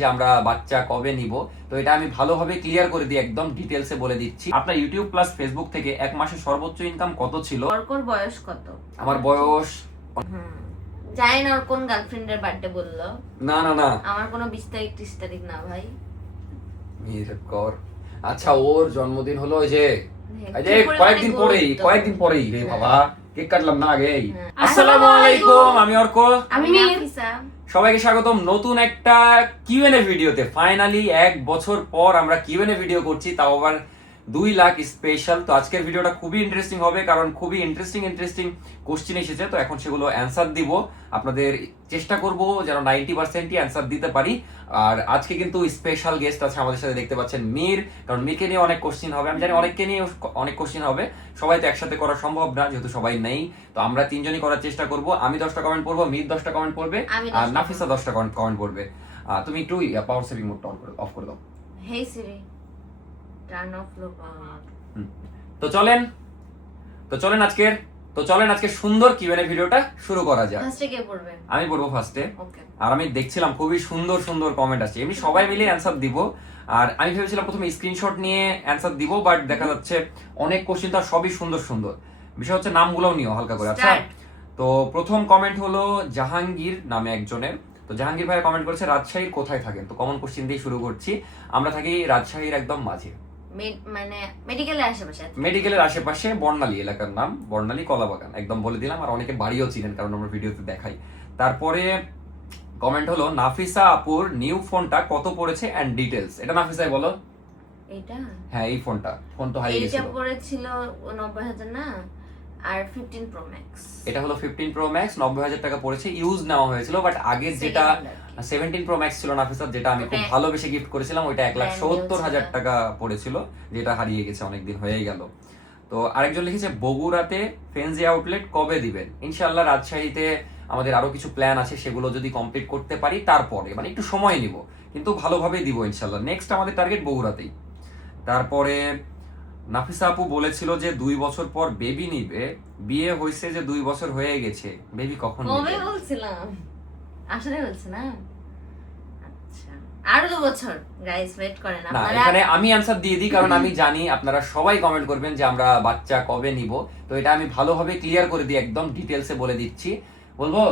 যে আমরা বাচ্চা কবে নিব, তো এটা আমি ভালোভাবে ক্লিয়ার করে দিই, একদম ডিটেলসে বলে দিচ্ছি। আপনার ইউটিউব প্লাস ফেসবুক থেকে এক মাসে সর্বোচ্চ ইনকাম কত ছিল? অর্কর বয়স কত? আমার বয়স জানি না ওর কোন গার্লফ্রেন্ডের বার্থডে বললো। না না না, আমার কোনো 20 তারিখ 30 তারিখ না ভাই। মিরকর। আচ্ছা, ওর জন্মদিন হলো ওই যে কয়েকদিন পরেই রে বাবা, কেক কাটলাম না আগেই। আসসালামু আলাইকুম, আমি অর্ক। আমি নাফিসা। সবাইকে স্বাগতম নতুন একটা কিউএনএ ভিডিওতে। ফাইনালি 1 বছর পর আমরা কিউএনএ ভিডিও করছি, তাও আবার 2 লাখ স্পেশাল। তো আজকের ভিডিওটা খুবই ইন্টারেস্টিং হবে, কারণ খুবই ইন্টারেস্টিং কোশ্চেন এসেছে। তো এখন সেগুলো অ্যান্সার দিব, আপনাদের চেষ্টা করব যেন 90%ই অ্যান্সার দিতে পারি। আর আজকে কিন্তু স্পেশাল গেস্ট আছে আমাদের সাথে, দেখতে পাচ্ছেন মীর। কারণ মীরকে নিয়ে অনেক কোশ্চেন হবে, আমি জানি অনেককে নিয়ে অনেক কোশ্চেন হবে। সবাই তো একসাথে করা সম্ভব না, যেহেতু সবাই নেই। তো আমরা 3 জনই করার চেষ্টা করব। আমি 10টা কমেন্ট পড়বো, মীর 10টা কমেন্ট পড়বে, আর নাফিসা 10টা কমেন্ট পড়বে। তুমি একটু পাওয়ার সেভিং মোডটা অফ করে দাও। হেই সিরি, টার্ন অফ লো পাওয়ার। তো চলেন আজকে সুন্দর কিউএনএ ভিডিওটা শুরু করা যাক। ফার্স্টে কে পড়বে? আমি পড়বো ফার্স্টে। ওকে। আর আমি দেখছিলাম খুবই সুন্দর কমেন্ট আছে, এমনি সবাই মিলে অ্যানসার দিব। আর আমি ভেবেছিলাম প্রথমে স্ক্রিনশট নিয়ে অ্যানসার দিব, বাট দেখা যাচ্ছে অনেক কোশ্চেন, তার সবই সুন্দর। বিষয় হচ্ছে নামগুলোও নিও হালকা করে। আচ্ছা, তো প্রথম কমেন্ট হলো জাহাঙ্গীর নামে একজনের। তো জাহাঙ্গীর ভাই কমেন্ট করেছে রাজশাহীর কোথায় থাকেন। তো কমন কোশ্চেন দিয়ে শুরু করছি। আমরা থাকি রাজশাহীর একদম মাঝে, মানে মেডিকেলের আশেপাশে। মেডিকেলের আশেপাশে, বর্ণালী এলাকার নাম, বর্ণালী কলাবাগান, একদম বলে দিলাম। আর অনেকে বাড়িও চিনেন, কারণ আমরা ভিডিওতে দেখাই। তারপরে কমেন্ট হলো নাফিসা আপুর নিউ ফোনটা কত পড়েছে এন্ড ডিটেইলস। এটা নাফিসাই বলো। এটা হ্যাঁ, এই ফোন তো হারিয়ে গেছিল। এটা পড়েছিল 90,000 না, আর 15 প্রো ম্যাক্স। এটা হলো 15 প্রো ম্যাক্স, 90,000 টাকা পড়েছে। ইউজ নেওয়া হয়েছিল, বাট আগের যেটা 17 প্রো ম্যাক্স ছিল নাফিসা, যেটা আমি খুব ভালোবেসে গিফট করেছিলাম, ওইটা 1,70,000 টাকা পড়েছিল, যেটা হারিয়ে গেছে, অনেকদিন হয়ে গেল। তো আরেকজন লিখেছে বগুড়াতে ফেন্সি আউটলেট কবে দিবেন? ইনশাআল্লাহ রাজশাহীতে আমাদের আরো কিছু প্ল্যান আছে, সেগুলো যদি কমপ্লিট করতে পারি তারপরে, মানে একটু সময় নিব, কিন্তু ভালোভাবে দিব ইনশাআল্লাহ। নেক্সট আমাদের টার্গেট বগুড়াতেই। তারপরে নাফিসা আপু বলেছিল যে 2 বছর পর বেবি নিবে, বিয়ে হয়েছে যে 2 বছর হয়ে গেছে, বেবি কখন নিবে? কবে বলছিলাম? আসলে বলছ না? আচ্ছা, আরো 2 বছর। গাইস ওয়েট করেন না, আপনারা। এখানে আমি অ্যানসার দিয়ে দিই, কারণ আমি জানি আপনারা সবাই কমেন্ট করবেন যে আমরা বাচ্চা কবে নিব। তো এটা আমি ভালোভাবে ক্লিয়ার করে দিই, একদম ডিটেলসে বলে দিচ্ছি। বলবো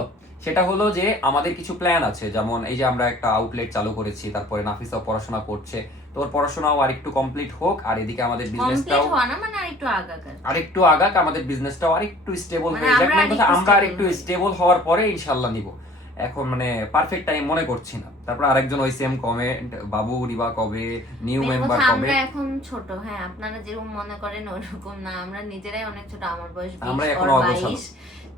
সেটা হলো যে আমাদের কিছু প্ল্যান আছে, যেমন এই যে আমরা একটা আউটলেট চালু করেছি, তারপরে নাফিসাও পড়াশোনা করছে, তোর পড়াশোনাও আরেকটু কমপ্লিট হোক, আর এদিকে আমাদের বিজনেসটাও মানে আরেকটু আগাক, আমাদের বিজনেসটাও আরেকটু স্টেবল মানে হয়ে যাক। মানে কথা, আমরা আরেকটু স্টেবল হওয়ার পরে ইনশাআল্লাহ নিব। এখন মানে পারফেক্ট টাইম মনে করছি না। তারপর আরেকজন ওই সেম কমেন্ট, বাবু রিবা কবে, নিউ মেম্বার কবে? আমরা এখন ছোট, হ্যাঁ আপনারা যেরকম মনে করেন ওরকম না, আমরা নিজেরাই অনেক ছোট। আমার বয়স 22,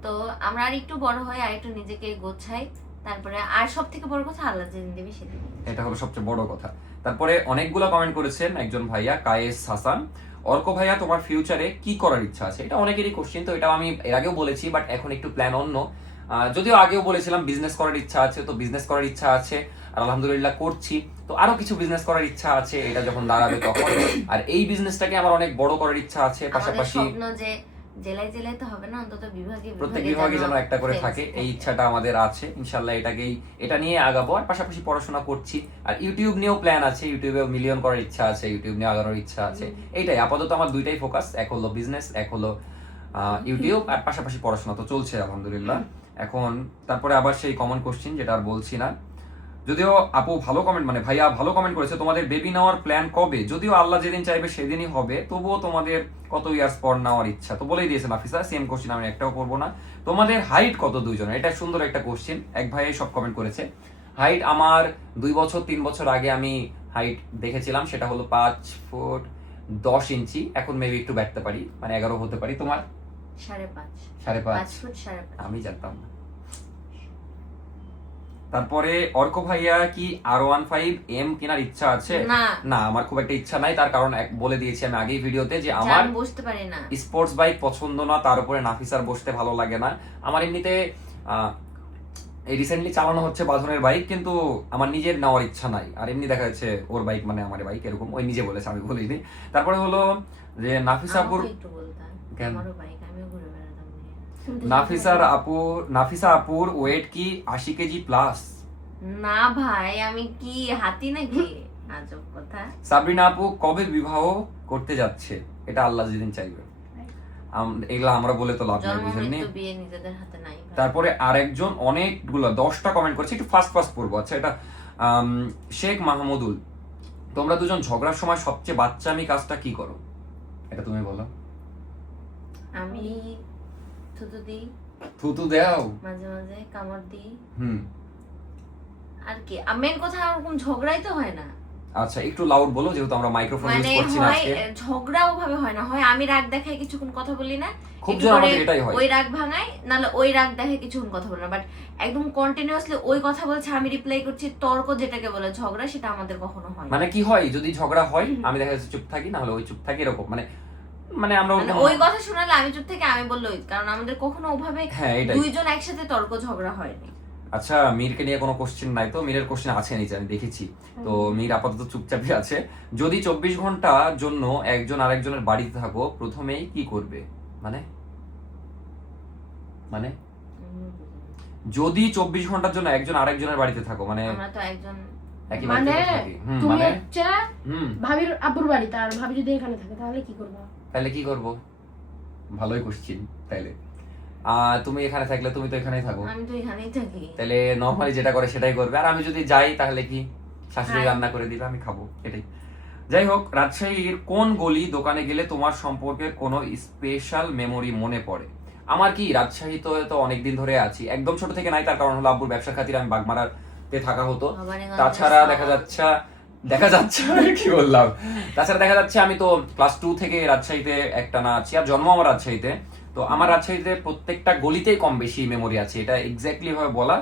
তো আমরা আর একটু বড় হই, আর একটু নিজেকে গোছাই, তারপরে আর সব থেকে বড় কথা আল্লাহ যেদিন দিবে সেদিন। এটা হলো সবচেয়ে বড় কথা। তারপরে অনেকগুলো কমেন্ট করেছেন একজন ভাইয়া, কায়েস হাসান। অর্ক ভাইয়া তোমার ফিউচারে কি করার ইচ্ছা আছে? এটা অনেকেরই কোশ্চেন, তো এটা আমি এর আগেও বলেছি, বাট এখন একটু প্ল্যান অন্য। যদিও আগেও বলেছিলাম বিজনেস করার ইচ্ছা আছে, তো বিজনেস করার ইচ্ছা আছে, আর আলহামদুলিল্লাহ করছি। তো আরো কিছু বিজনেস করার ইচ্ছা আছে, এটা যখন দাঁড়াবে তখন। আর এই বিজনেসটাকে আমার অনেক বড় করার ইচ্ছা আছে। পাশাপাশি স্বপ্ন যে জেলায় তো হবে না, অন্তত প্রত্যেক বিভাগে যেন একটা করে থাকে, এই ইচ্ছাটা আমাদের আছে। ইনশাআল্লাহ এটা নিয়ে আগাবো। আর পাশাপাশি পড়াশোনা করছি, আর ইউটিউব নিয়েও প্ল্যান আছে, ইউটিউবে মিলিয়ন করার ইচ্ছা আছে, ইউটিউব নিয়ে আগানোর ইচ্ছা আছে। এইটাই আপাতত আমার দুইটাই ফোকাস, এক হলো বিজনেস, এক হলো ইউটিউব, আর পাশাপাশি পড়াশোনা তো চলছে আলহামদুলিল্লাহ। এখন তারপরে আবার সেই কমন কোশ্চেন, যেটা আর বলছি না। যদিও আপু ভালো কমেন্ট, মানে ভাইয়া ভালো কমেন্ট করেছে, তোমাদের বেবি নেওয়ার প্ল্যান কবে? যদিও আল্লাহ যেদিন চাইবে সেদিনই হবে, তবুও তোমাদের কত ইয়ার্স পর নেওয়ার ইচ্ছা? তো বলেই দিয়েছে নাফিসা, সেম কোশ্চেন আমি একটাও করবো না। তোমাদের হাইট কত দুইজনের? এটা সুন্দর একটা কোশ্চেন, এক ভাই সব কমেন্ট করেছে। হাইট আমার 2 বছর 3 বছর আগে আমি হাইট দেখেছিলাম, সেটা হলো 5 ফুট 10 ইঞ্চি। এখন মেবি একটু বাড়তে পারি, মানে 11 হতে পারি। তোমার? 5.5 আমি জানতাম না। তারপরে অর্ক ভাইয়া কি R15M কেনার ইচ্ছা আছে? না, আমার খুব একটা ইচ্ছা নাই। তার কারণ বলে দিয়েছি আমি আগেই ভিডিওতে, যে আমার বসতে পারি না, স্পোর্টস বাইক পছন্দ না, তার উপরে নাফিসার বসতে ভালো লাগে না। আমার এমনিতে এই রিসেন্টলি চালানো হচ্ছে বাঁধনের বাইক, কিন্তু আমার নিজের নেওয়ার ইচ্ছা নাই। আর এমনি দেখা যাচ্ছে ওর বাইক মানে আমার বাইক, এরকম ওই নিজে বলেছে, আমি বলিনি। তারপরে হলো যে নাফিসাপুর নাফিসা আপুর ওয়েট কি 80 কেজি প্লাস? না ভাই, আমি কি হাতি নাকি? আজব কথা। সাবরিনা আপু কবে বিবাহ করতে যাচ্ছে? এটা আল্লাহ যেদিন চাইবে। এগুলা আমরা বলে তো লাভ নাই, জন্ম বুঝেননি? মৃত্যু বিয়ে নিজেদের হাতে নাই ভাই। তারপরে আরেকজন অনেকগুলো 10টা কমেন্ট করছে, একটু ফাস্ট পড়বো। আচ্ছা, এটা শেখ মাহমুদুল, তোমরা দুজন ঝগড়ার সময় সবচেয়ে বাচ্চামি কাজটা কি করো? এটা তুমি বলো। আমি থুতু দিই, থুতু দাও, মাঝে মাঝে কামড় দিই, হুম। আর কি মেন কথা ওরকম ঝগড়াই তো হয় না। আচ্ছা, একটু লাউড বলো, যেহেতু আমরা মাইক্রোফোন ইউজ মানে করছি না হয় আজকে। ঝগড়া ওভাবে হয় না, হয় আমি রাগ দেখাই কিছুক্ষণ কথা বলি না, খুব একটু জোর পরে আমাদের এটাই হয়। ওই রাগ ভাঙাই, নাহলে ওই রাগ দেখাই কিছুক্ষণ কথা বলি না, বাট একদম কন্টিনিউয়াসলি ওই কথা বলছে আমি রিপ্লাই করছি, তর্ক যেটাকে বলে ঝগড়া, সেটা আমাদের কখনো হয় না। মানে কি হয়, যদি ঝগড়া হয় আমি দেখা যাচ্ছে চুপ থাকি, না হলে ওই চুপ থাকি, এরকম মানে মানে আমরা মানে ওই কথা শোনালে আমি চুপ থেকে আমি বললে ওই, কারণ আমাদের কখনো ওভাবে হ্যাঁ, এটাই। দুইজন একসাথে তর্ক ঝগড়া হয়নি। আচ্ছা, মীরকে নিয়ে কোনো কোশ্চেন নাই তো? মীরের কোশ্চেন আছে নিচে, আমি দেখেছি তো। মীর আপাতত চুপচাপই আছে। যদি 24 ঘন্টার জন্য একজন আরেকজনের বাড়িতে থাকো, প্রথমেই কি করবে? মানে মানে যদি 24 ঘন্টার জন্য একজন আরেকজনের বাড়িতে থাকো, মানে আমরা তো একজন একই মানে বাড়িতে থাকি, তুমি মানে হচ্ছে ভাবির আব্বুর বাড়িতে, আর ভাবি যদি এখানে থাকে তাহলে কি করবা? তাহলে কি করব? ভালোই কোশ্চেন। তাইলে তুমি এখানে থাকলে তুমি তো এখানেই থাকো, আমি তো এখানেই থাকি। তাহলে নরমালি যেটা করে সেটাই করবে। আর আমি যদি যাই তাহলে কি, শাশুড়ি হ্যাঁ। রান্না করে দিবে, আমি খাবো, এটাই। যাই হোক, রাজশাহীর কোন গলি দোকানে গেলে তোমার সম্পর্কে কোনো স্পেশাল মেমোরি মনে পড়ে? আমার কি, রাজশাহী তো অনেকদিন ধরে আছি, একদম ছোট থেকে নাই। তার কারণ হলো আব্বুর ব্যবসার খাতিরে আমি বাগমারাতে থাকা হতো। ভবানীগঞ্জের তাছাড়া সব- দেখা যাচ্ছে কি বললাম, তাছাড়া দেখা যাচ্ছে আমি তো ক্লাস 2 থেকে রাজশাহীতে একটানা আছি, আর জন্ম আমার রাজশাহীতে। তো আমার রাজশাহীতে প্রত্যেকটা গলিতেই কম বেশি মেমোরি আছে, এটা এক্স্যাক্টলি ভাবে বলা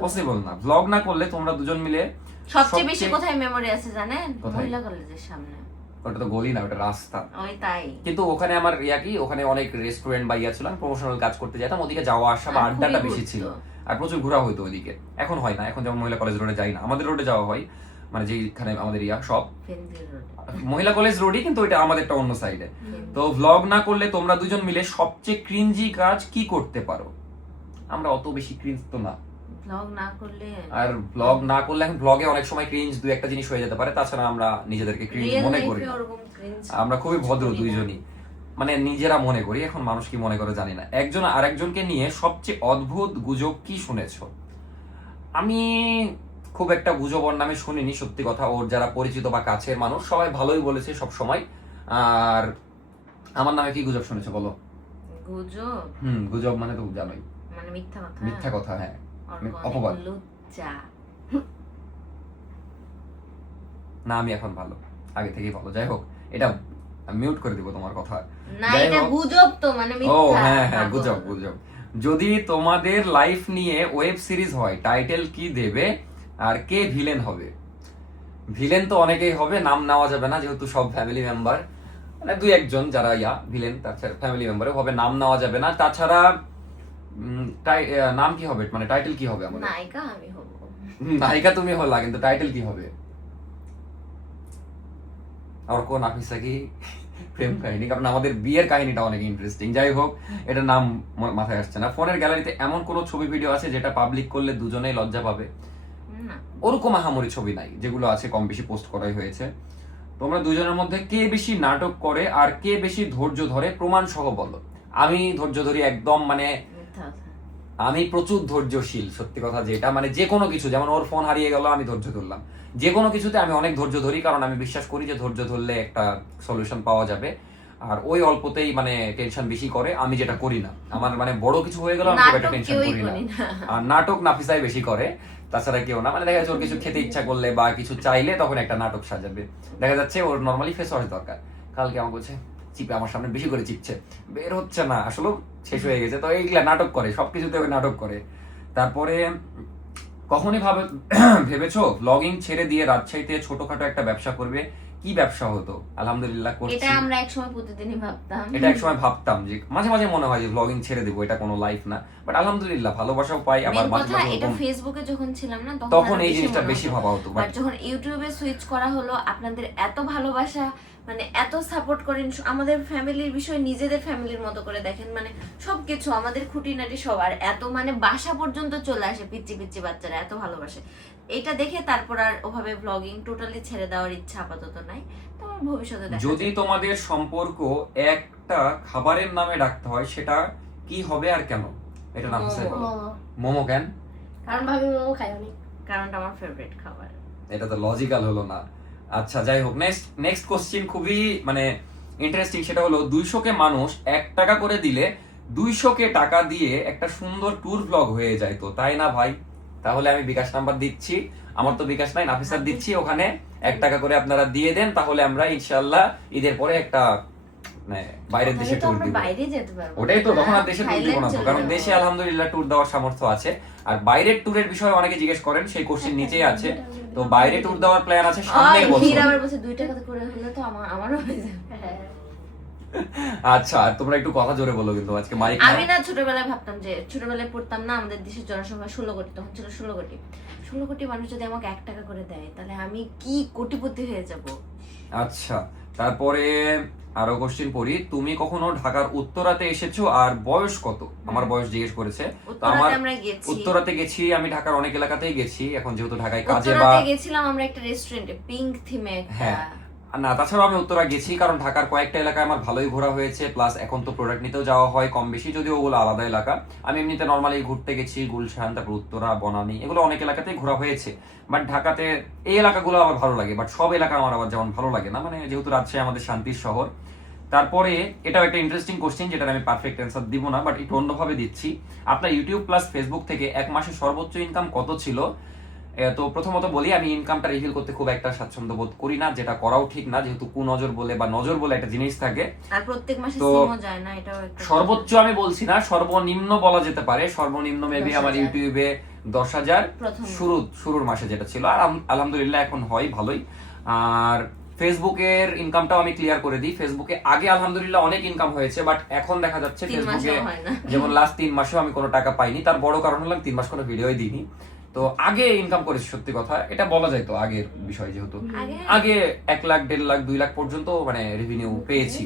পসিবল না। ব্লগ না করলে তোমরা দুজন মিলে সবচেয়ে বেশি কোথায় মেমোরি আছে জানেন? কোথায়? মহিলা কলেজের সামনে। ওটা তো গলি না, ওটা রাস্তা। ওই তাই। কিন্তু ওখানে আমার কি, ওখানে অনেক রেস্টুরেন্ট বা ইয়া ছিল, আমি প্রমোশনাল কাজ করতে যেতাম, ওদিকে যাওয়া আসা বা আর আড্ডাটা খুবই বেশি ঘুরতো। ছিল, আর প্রচুর ঘোরা হতো ওইদিকে। এখন হয় না, এখন যেমন মহিলা কলেজ রোডে যাই না, আমাদের রোডে যাওয়া হয়, মানে যেখানে আমাদের সব ফেন্দির রোড। মহিলা কলেজ রোডই, কিন্তু ওইটা আমাদেরটা অন্য সাইডে। তো ভ্লগ না করলে তোমরা দুজন মিলে সবচেয়ে ক্রিঞ্জি কাজ কি করতে পারো? আমরা অত বেশি ক্রিঞ্জ তো না, ব্লগ না করলে আর ব্লগ না করলে এখন ব্লগে অনেক সময় ক্রিঞ্জ দুই একটা জিনিস হয়ে যেতে পারে, তাছাড়া আমরা নিজেদেরকে ক্রিঞ্জ রিয়েল মনে করি লাইফে না। ওরকম cringe আমরা খুবই ভদ্র করি না। দুইজনই, মানে নিজেরা মনে করি। এখন মানুষ কি মনে করে জানি না। একজন আরেকজনকে নিয়ে সবচেয়ে অদ্ভুত গুজব কি শুনেছো? আমি খুব একটা গুজব ওর নামে শুনিনি, সত্যি কথা। ওর যারা পরিচিত বা কাছের মানুষ সবাই ভালোই বলেছে সব সময়। আর আমার নামে কি গুজব শুনেছো বলো? গুজব গুজব মানে তো জানোই, মানে মিথ্যা কথা। মিথ্যা কথা, হ্যাঁ, অনেক অপবাদ। লুচ্চা। না, আমি এখন ভালো, আগে থেকেই ভালো। যাই হোক, এটা মিউট করে দিব তোমার কথা। না, যাই এটা হোক। গুজব তো, মানে ও মিথ্যা। হ্যাঁ, পাগল। গুজব। যদি তোমাদের লাইফ নিয়ে ওয়েব সিরিজ হয়, টাইটেল কি দেবে আর কে ভিলেন হবে? ভিলেন তো অনেকেই হবে, নাম নেওয়া যাবে না, যেহেতু সব ফ্যামিলি মেম্বার, মানে দুই একজন যারা ভিলেন, তাছাড়া ফ্যামিলি মেম্বারে হবে, নাম নেওয়া যাবে না। তাছাড়া নাম কি হবে, মানে টাইটেল কি হবে আমাদের? নায়িকা আমি হব। নায়িকা তুমি হলা, কিন্তু টাইটেল কি হবে? অর্ক নাফিসা কি প্রেম কাহিনী? কারণ আমাদের বিয়ের কাহিনীটা অনেক ইন্টারেস্টিং। যাই হোক, এটা নাম মাথায় আসছে না। ফোনের গ্যালারিতে এমন কোন ছবি ভিডিও আছে যেটা পাবলিক করলে দুজনেই লজ্জা পাবে? না, ওরকম আহামরি ছবি নাই, যেগুলো আছে কম বেশি পোস্ট করাই হয়েছে। তোমরা দুজনের মধ্যে কে বেশি নাটক করে আর কে বেশি ধৈর্য ধরে, প্রমাণ সহ বলো। আমি ধৈর্য ধরি একদম, মানে মিথ্যা কথা। আমি প্রচুর ধৈর্যশীল, সত্যি কথা যেটা, মানে যে কোনো কিছু, যেমন ওর ফোন হারিয়ে গেল আমি ধৈর্য ধরলাম, যে কোনো কিছুতে আমি অনেক ধৈর্য ধরি, কারণ আমি বিশ্বাস করি যে ধৈর্য ধরলে একটা সলিউশন পাওয়া যাবে। আর ওই অল্পতেই মানে টেনশন বেশি করে, আমি যেটা করি না। আমার মানে বড় কিছু হয়ে গেল আমি খুব একটা নাটক টেনশন কেউই করি না। করি না। আর নাটক নাফিসাই বেশি করে, তাছাড়া কেউ না। মানে দেখা যাচ্ছে ওর কিছু খেতে ইচ্ছা করলে বা কিছু চাইলে তখন একটা নাটক সাজাবে। দেখা যাচ্ছে ওর নর্মালি ফেস ওয়াশ দরকার, কালকে আমার বলছে চিপে, আমার সামনে বেশি করে চিপছে, বের হচ্ছে না, আসলে শেষ হয়ে গেছে। তো এইগুলা নাটক করে, সবকিছুতে ওই নাটক করে। তারপরে কখনই ভেবেছো ব্লগিং ছেড়ে দিয়ে রাজশাহীতে ছোটখাটো একটা ব্যবসা করবে? কি ব্যবসা হতো? আলহামদুলিল্লাহ করছি। এটা আমরা একসময় প্রতিদিনই ভাবতাম। এটা একসময় ভাবতাম যে মাঝে মাঝে মনে হয় যে ব্লগিং ছেড়ে দেবো, এটা কোনো লাইফ না। বাট আলহামদুলিল্লাহ ভালোবাসাও পাই, আবার মেন মাঝে কথা মাঝে এটা ওরকম- ফেসবুকে যখন ছিলাম না, তখন আরো এই জিনিসটা মনে বেশি হতো। ভাবা হতো। বাট যখন ইউটিউবে সুইচ করা হলো, আপনাদের এত ভালোবাসা, মানে এত সাপোর্ট করেন, আমাদের ফ্যামিলির বিষয় নিজেদের ফ্যামিলির মতো করে দেখেন, মানে সবকিছু আমাদের খুঁটিনাটি সব, আর এত মানে বাসা পর্যন্ত চলে আসে, পিচ্চি পিচ্চি বাচ্চারা এত ভালোবাসে। এটা দেখে তারপর আর ওভাবে ব্লগিং টোটালি ছেড়ে দেওয়ার ইচ্ছা আপাতত নাই। তো আমার ভবিষ্যতে দেখা যদি যাবে। তোমাদের সম্পর্ক একটা খাবারের নামে ডাকতে হয় সেটা কি হবে আর কেন? এটা নাম মোমো। মোমো। মোমো কেন? কারণ ভাবি মোমো খাই অনেক। কারণটা আমার ফেভারিট খাবার। এটা তো লজিক্যাল হলো না। আচ্ছা যাই হোক, নেক্সট কোশ্চেন খুবই মানে ইন্টারেস্টিং, সেটা হলো 200 কে মানুষ 1 টাকা করে দিলে 200 কে টাকা দিয়ে একটা সুন্দর ট্যুর ব্লগ হয়ে যায়, তো তাই না ভাই? তাহলে আমি বিকাশ নাম্বার দিচ্ছি, আমার তো বিকাশ নাই, নাফিসার দিচ্ছি, ওখানে 1 টাকা করে আপনারা দিয়ে দেন, তাহলে আমরা ইনশাআল্লাহ ঈদের পরে একটা মানে বাইরের দেশে তাহলে তো ট্যুর আমরা দিব। বাইরে যেতে পারবো। ওটাই তো, তখন আর দেশে ট্যুর দিব না তো, থাইল্যান্ড কারণ চলে দেশে যাবো। আলহামদুলিল্লাহ ট্যুর দেওয়ার সামর্থ্য আছে। আর বাইরের ট্যুরের বিষয়ে অনেকে জিজ্ঞেস করেন, সেই কোশ্চেন নিচেই আছে। তো বাইরে ট্যুর দেওয়ার প্ল্যান আছে সামনের বছর। হীরা আবার বলছে 2 টাকা করে হলে তো আমারও হয়ে যাবে। হ্যাঁ। আচ্ছা, আর তোমরা একটু কথা জোরে বলো, কিন্তু আজকে মাইক আমি না ছোটবেলায় ভাবতাম যে ছোটবেলায় পড়তাম না আমাদের দেশের জনসংখ্যা 16 কোটি, তখন ছিল 16 কোটি। 16 কোটি মানুষ যদি আমাকে 1 টাকা করে দেয় তাহলে আমি কি কোটিপতি হয়ে যাব। আচ্ছা, তারপরে আরো কোশ্চেন পড়ি। তুমি কখনো ঢাকার উত্তরাতে এসেছো আর বয়স কত? আমার বয়স জিজ্ঞেস করেছে। তো আমার উত্তরাতে আমরা গেছি। উত্তরাতে গেছি, আমি ঢাকার অনেক এলাকাতেই গেছি, এখন যেহেতু ঢাকায় কাজে বা উত্তরাতে গেছিলাম আমরা একটা রেস্টুরেন্টে, পিঙ্ক থিমে একটা। হ্যাঁ, না তাছাড়াও আমি উত্তরা গেছি, কারণ ঢাকার কয়েকটা এলাকায় আমার ভালোই ঘোরা হয়েছে, প্লাস এখন তো প্রোডাক্ট নিতেও যাওয়া হয় কম বেশি, যদিও ওগুলো আলাদা এলাকা। আমি এমনিতে নর্মালি ঘুরতে গেছি গুলশান, তারপর উত্তরা, বনানী, এগুলো অনেক এলাকাতেই ঘোরা হয়েছে। বাট ঢাকাতে এই এলাকাগুলো আমার ভালো লাগে, বাট সব এলাকা আমার আবার যেমন ভালো লাগে না, মানে যেহেতু রাজশাহী আমাদের শান্তির শহর। তারপরে এটাও একটা ইন্টারেস্টিং কোশ্চেন, যেটা আমি পারফেক্ট অ্যান্সার দিব না, বাট একটু অন্যভাবে দিচ্ছি। আপনার ইউটিউব প্লাস ফেসবুক থেকে এক মাসে সর্বোচ্চ ইনকাম কত ছিল? তো প্রথমত বলি, আমি ইনকামটা রিভিল করতে খুব একটা স্বাচ্ছন্দ্য বোধ করি না, যেটা করাও ঠিক না, যেহেতু কুনজর বলে বা নজর বলে একটা জিনিস থাকে। আর প্রত্যেক মাসে তো সিমও যায় না, এটাও একটা সর্বোচ্চ আমি বলছি না, সর্বনিম্ন বলা যেতে পারে। সর্বনিম্ন মেবি আমার 10,000 ইউটিউবে 10,000 প্রথম। শুরুর মাসে যেটা ছিল, আর আলহামদুলিল্লাহ এখন হয় ভালোই। আর ফেসবুকের ইনকামটাও আমি ক্লিয়ার করে দিই, ফেসবুকে আগে আলহামদুলিল্লাহ অনেক ইনকাম হয়েছে, বাট এখন দেখা যাচ্ছে 3 ফেসবুকে মাসেও হয় না। যেমন লাস্ট 3 মাসেও আমি কোনো টাকা পাইনি। তার বড় কারণ হলো 3 মাস কোনো ভিডিওই দিইনি। তো আগে ইনকাম করেছি, সত্যি কথা এটা বলা যায়, তো আগের বিষয় যেহেতু আগে 1 লাখ 1.5 লাখ 2 লাখ পর্যন্ত মানে রেভিনিউ পেয়েছি।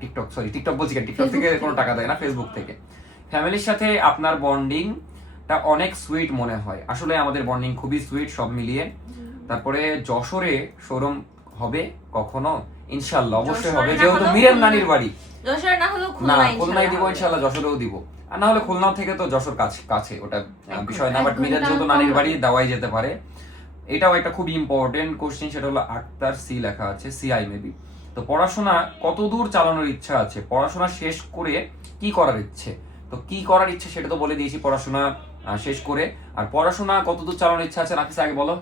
টিকটক বলছি, টিকটক থেকে কোনো টাকা দেয় না, ফেসবুক থেকে। ফ্যামিলির সাথে আপনার বন্ডিংটা অনেক সুইট মনে হয়, আসলে আমাদের বন্ডিং খুবই সুইট সব মিলিয়ে। তারপরে যশোরে শোরুম হবে কখনো? ইনশাল্লাহ অবশ্যই হবে, যশোরে না যেহেতু হলেও মিরের খুলনা- নানির বাড়ি। যশোরে না হলেও না, খুলনায় খুলনায় দিব হবে। ইনশাল্লাহ, যশোরেও দিব। আর না হলে খুলনা থেকে তো যশোর কাছে, ওটা বিষয় না, বাট 1 মিরের ঘন্টা যেহেতু কম নানির বাড়ি, লাগে। দেওয়াই যেতে পারে। এটাও একটা খুব ইম্পর্টেন্ট কোশ্চেন, সেটা হলো আক্তার সি লেখা আছে, সিআই মেবি। তো পড়াশোনা কত দূর চালানোর ইচ্ছা আছে? পড়াশোনা শেষ করে কি করার ইচ্ছে? তো কি করার ইচ্ছে সেটা তো বলে দিয়েছি, পড়াশোনা শেষ করে। আর পড়াশোনা কত দূর চালানোর ইচ্ছা আছে নাফিসা আগে বলো।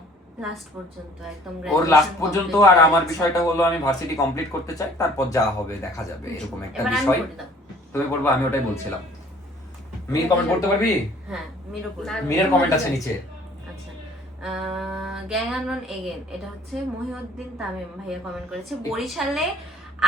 লাস্ট পর্যন্ত একদম ওর graduation লাস্ট পর্যন্ত, complete আর আমার করেছে। বিষয়টা হলো আমি ভার্সিটি কমপ্লিট করতে চাই, তারপর যা হবে দেখা যাবে, এরকম একটা এবার আমি বিষয়। করে দাও। তুমি বলবো, আমি ওটাই বলছিলাম। মির কমেন্ট করতে পারবি? হ্যাঁ, মিরপুর। মিরের কমেন্ট আছে নিচে। আচ্ছা, গ্যাং আননোন এগেন, এটা হচ্ছে মহিউদ্দিন তামিম ভাইয়া কমেন্ট করেছে, বরিশালে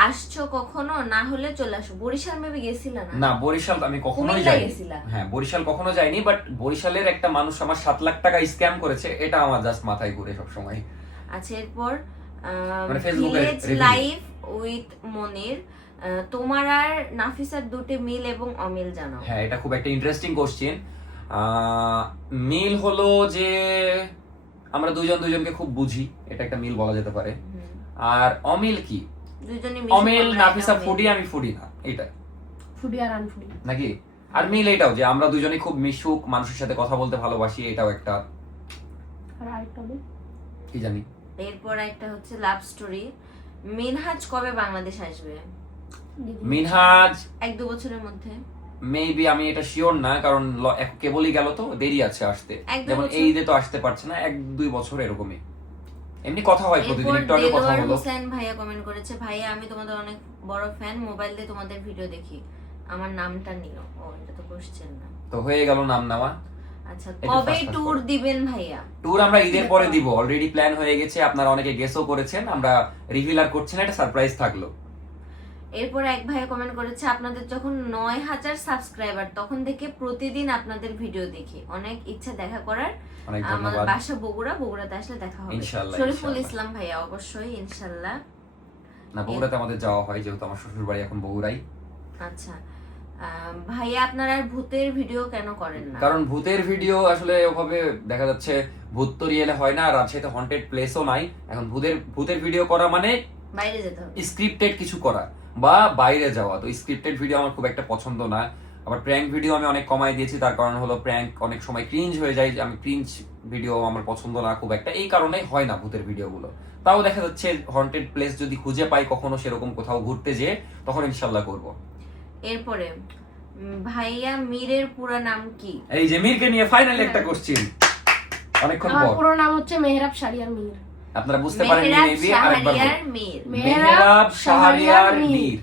আসছো কখনো? না হলে চলে আসো। বরিশাল মেবি গেছিলা না? না, বরিশাল আমি কখনোই কুমিল্লা যাইনি। গেছিলা? হ্যাঁ, বরিশাল কখনো যাইনি, বাট বরিশালের একটা মানুষ আমার 7 লাখ টাকা স্ক্যাম করেছে, এটা আমার জাস্ট মাথায় ঘুরে সব সময়। আচ্ছা, এরপর মানে ফেসবুকে ভিলেজ review। লাইফ উইথ মনির, তোমার আর নাফিসার দুটি মিল এবং অমিল জানাও। হ্যাঁ, এটা খুব একটা ইন্টারেস্টিং কোশ্চেন। মিল হলো যে আমরা দুজনকে খুব বুঝি, এটা একটা মিল বলা যেতে পারে। হুম। আর অমিল কি? দুজনে অমিল নাফিসা ফুডি, আমি ফুডি না, এটা ফুডি আর আনফুডি। নাকি? আর মিল এটাও যে আমরা দুজনেই খুব মিশুক, মানুষের সাথে কথা বলতে ভালোবাসি, এটাও একটা আর আরেকটা হবে কি জানি। এরপর একটা হচ্ছে লাভ স্টোরি, মিনহাজ কবে বাংলাদেশ আসবে? দিদি। মিনহাজ 1-2 বছরের মধ্যে। মেবি, আমি এটা শিওর না, কারণ কেবলই গেল, তো দেরি আছে আসতে। 1-2 যেমন বছর। এই ঈদে তো আসতে পারছে না, 1-2 বছর এরকমই। এমনি কথা হয় প্রতিদিন, এরপর একটু আগে কথা দেলোয়ার হলো। হোসেন ভাইয়া কমেন্ট করেছে, ভাইয়া আমি তোমাদের অনেক বড় ফ্যান, মোবাইল দিয়ে তোমাদের ভিডিও দেখি, আমার নামটা নিও। ও, এটা তো কোশ্চেন না। তো হয়ে গেল নাম নেওয়া। আচ্ছা, এটা কবে first ট্যুর দিবেন ভাইয়া? ট্যুর আমরা ঈদের পরে দিব, অলরেডি প্ল্যান হয়ে গেছে, আপনারা অনেকে গেসও করেছেন, আমরা রিভিল আর করছি না, এটা সারপ্রাইজ থাকলো। এরপর এক ভাইয়া কমেন্ট করেছে, আপনাদের যখন 9000 সাবস্ক্রাইবার তখন থেকে প্রতিদিন আপনাদের ভিডিও দেখি, অনেক ইচ্ছা দেখা করার। অনেক আমাদের ধন্যবাদ। বাসা বগুড়াতে আসলে দেখা হবে। ইনশাআল্লাহ, শরীফুল ইনশাআল্লাহ। ইসলাম ভাইয়া, অবশ্যই ইনশাআল্লাহ। না, বগুড়াতে আমাদের যাওয়া হয়, যেহেতু আমার শ্বশুর বাড়ি এখন বগুড়াই। আচ্ছা, ভাইয়া আপনারা আর ভূতের ভিডিও কেন করেন না? কারণ ভূতের ভিডিও আসলে ওভাবে দেখা যাচ্ছে ভূত তো রিয়েলে হয় না, আর রাজশাহীতে হন্টেড প্লেসও নাই। এখন ভূতের ভিডিও করা মানে বাইরে যেতে হবে, স্ক্রিপ্টেড কিছু করা বা বাইরে যাওয়া। তো স্ক্রিপ্টেড ভিডিও আমার খুব একটা পছন্দ না। আবার প্র্যাঙ্ক ভিডিও আমি অনেক কমাই দিয়েছি, তার কারণ হলো প্র্যাঙ্ক অনেক সময় ক্রিঞ্জ হয়ে যায়, আমি ক্রিঞ্জ ভিডিও আমার পছন্দ না খুব একটা, এই কারণেই হয় না ভূতের ভিডিওগুলো। তাও দেখা যাচ্ছে হন্টেড প্লেস যদি খুঁজে পাই কখনো সেরকম কোথাও ঘুরতে যেয়ে, তখন ইনশাল্লাহ করব। এরপরে ভাইয়া মীরের পুরো নাম কি? এই যে মীরকে নিয়ে ফাইনালি একটা কোশ্চেন অনেকক্ষণ আমার পর। পুরো নাম হচ্ছে মেহরাব শাহরিয়ার মীর। আপনারা বুঝতে পারেন মেহরাব মেবি আরেকবার শাহরিয়ার মীর। মেহরাব শাহরিয়ার মীর।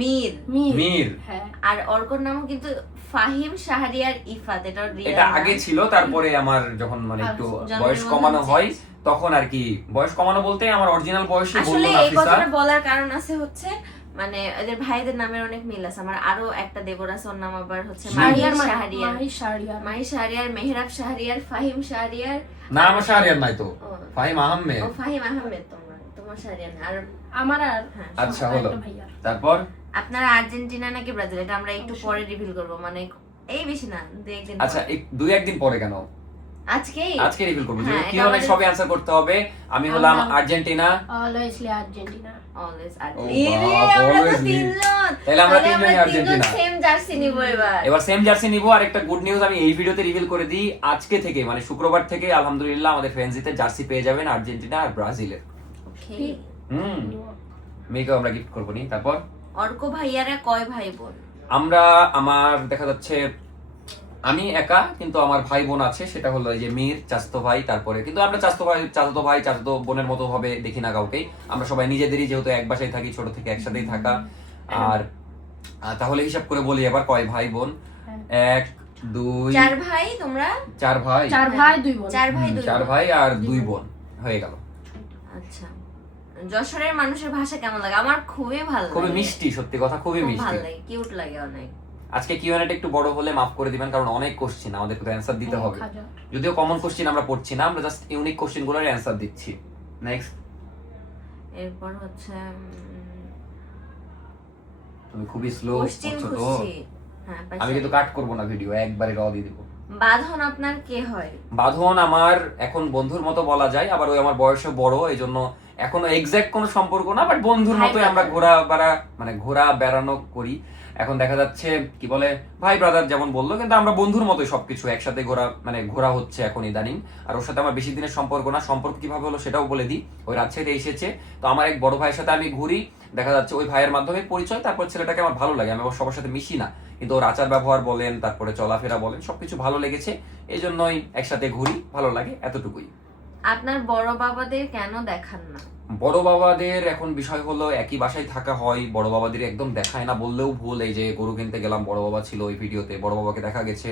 মীর মীর। হ্যাঁ। আর অর্কর নামও কিন্তু ফাহিম শাহরিয়ার ইফাত, এটা এটা আগে ছিল, তারপরে আমার যখন মানে একটু বয়স কমানো হয় তখন আর কি, বয়স কমানো বলতে আমার অরিজিনাল বয়সই বললো আসলে এই নাফিসা। কথাটা বলার কারণ আছে হচ্ছে মানে এদের ভাইদের নামের অনেক মিল আছে। আমার আরো একটা দেবর আছে, ওর নাম আবার হচ্ছে মাহির শাহরিয়ার, মাহির শাহরিয়ার, মেহরাব শাহরিয়ার, ফাহিম শাহরিয়ার। না আমার শাহরিয়ার নাই তো, ফাহিম আহমেদ। ও ফাহিম আহমেদ, তোমার শাহরিয়ার না। আর আমার আর হ্যাঁ, আচ্ছা হলো। ভাইয়া তারপর আপনারা আর্জেন্টিনা নাকি ব্রাজিল, এটা আমরা একটু পরে রিভিল করব, মানে এই বেশি না, দুই একদিন আচ্ছা দুই একদিন পরে কেন, আজকে রিভিল করব। হ্যাঁ, কি হলে সবে অ্যানসার করতে হবে। আমি হলাম আর্জেন্টিনা, অলওয়েজলি আর্জেন্টিনা। অলওয়েজ বাহ, আর্জেন্টিনা। আমরা তো always তিনজন, তাহলে আমরা তিনজনই আর্জেন্টিনা। সেম জার্সি নিব এবার। এবার সেম জার্সি নিব। আর একটা গুড নিউজ আমি এই ভিডিওতে রিভিল করে দিই, আজকে থেকে মানে শুক্রবার থেকে আলহামদুলিল্লাহ আমাদের ফ্রেন্ডসিতে জার্সি পেয়ে যাবেন আর্জেন্টিনা আর ব্রাজিলের। ওকে, মেয়েকেও আমরা গিফট করবো নি। তারপর অর্ক ভাইয়ারা কয় ভাই বোন? আমরা আমার দেখা যাচ্ছে আমি একা, কিন্তু আমার ভাই বোন আছে, সেটা হলো এই যে মীর চাচাতো ভাই। তারপরে কিন্তু আমরা চাচাতো ভাই চাচাতো বোনের মতো ভাবে দেখি না কাউকে, আমরা সবাই নিজেদেরই, যেহেতু এক বাসায় থাকি ছোট থেকে একসাথেই থাকা। আর তাহলে হিসাব করে বলি এবার কয় ভাই বোন। 1 2 চার ভাই তোমরা? 4 ভাই, 4 ভাই 2 বোন। 4 ভাই 2 4 ভাই আর 2 বোন হয়ে গেল। আচ্ছা, যশোরের মানুষের ভাষা কেমন লাগে? আমার খুবই ভালো লাগে, খুবই মিষ্টি, সত্যি কথা খুবই খুব মিষ্টি। ভালো লাগে, কিউট লাগে অনেক। আজকে কিউএনএটা একটু বড় হলে মাফ করে দিবেন, কারণ অনেক কোশ্চেন আমাদের তো অ্যানসার দিতে হবে। যদিও কমন কোশ্চেন আমরা পড়ছি না, আমরা জাস্ট ইউনিক কোশ্চেনগুলোর অ্যানসার দিচ্ছি। নেক্সট, এরপর হচ্ছে তুমি খুবই স্লো কোশ্চেন করছো তো। খুঁজছি। হ্যাঁ, আমি কিন্তু কাট করব না ভিডিও, একবারে র দিয়ে দেব। বাঁধন আপনার কে হয়? বাঁধন আমার এখন বন্ধুর মতো বলা যায়, আবার ওই আমার বয়সে বড়, এইজন্য এখনো এক্সাক্ট কোনো সম্পর্ক না, বাট বন্ধুর মতোই আমরা ঘোরা বেড়ানো করি। এখন দেখা যাচ্ছে কি বলে ভাই ব্রাদার যেমন বললো, কিন্তু আমরা বন্ধুর মতোই সবকিছু একসাথে ঘোরা হচ্ছে এখন ইদানিং। আর ওর সাথে আমার বেশি দিনের সম্পর্ক না, সম্পর্ক কিভাবে হলো সেটাও বলে দিই। ওই রাজশাহীতে এসেছে, তো আমার এক বড় ভাইয়ের সাথে আমি ঘুরি, দেখা যাচ্ছে ওই ভাইয়ের মাধ্যমে পরিচয়। তারপর ছেলেটাকে আমার ভালো লাগে, আমি ওর সবার সাথে মিশি না, কিন্তু ওর আচার ব্যবহার বলেন, তারপরে চলাফেরা বলেন, সবকিছু ভালো লেগেছে, এই জন্যই একসাথে ঘুরি, ভালো লাগে, এতটুকুই। আপনার বড় বাবাদের কেন দেখান না? বড় বাবাদের এখন বিষয় হলো একই বাসায় থাকা হয়, বড় বাবাদের একদম দেখায় না বললেও ভুল। এই যে গরু কিনতে গেলাম, বড় বাবা ছিল ওই ভিডিওতে, বড় বাবাকে দেখা গেছে।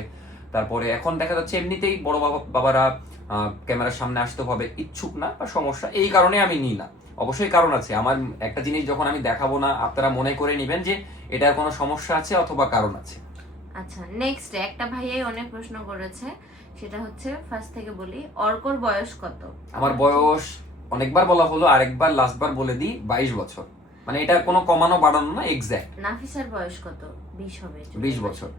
তারপরে এখন দেখা যাচ্ছে এমনিতেই বড় বাবারা ক্যামেরার সামনে আসতে হবে ইচ্ছুক না বা সমস্যা, এই কারণে আমি নিই না। অবশ্যই কারণ আছে, আমার একটা জিনিস যখন আমি দেখাবো না, আপনারা মনে করে নিবেন যে এটার কোনো সমস্যা আছে অথবা কারণ আছে। আচ্ছা, নেক্সট একটা ভাইয়াই অনেক প্রশ্ন করেছে, সেটা হচ্ছে ফার্স্ট থেকে বলি, অর্কর বয়স কত? আমার বয়স অনেকবার বলা হলো, আরেকবার লাস্টবার বলে দিই, 22 বছর। মানে এটা কোনো কমানো বাড়ানো না, এক্সাক্ট। নাফিসার বয়স কত? 20 হবে। 20 বছর।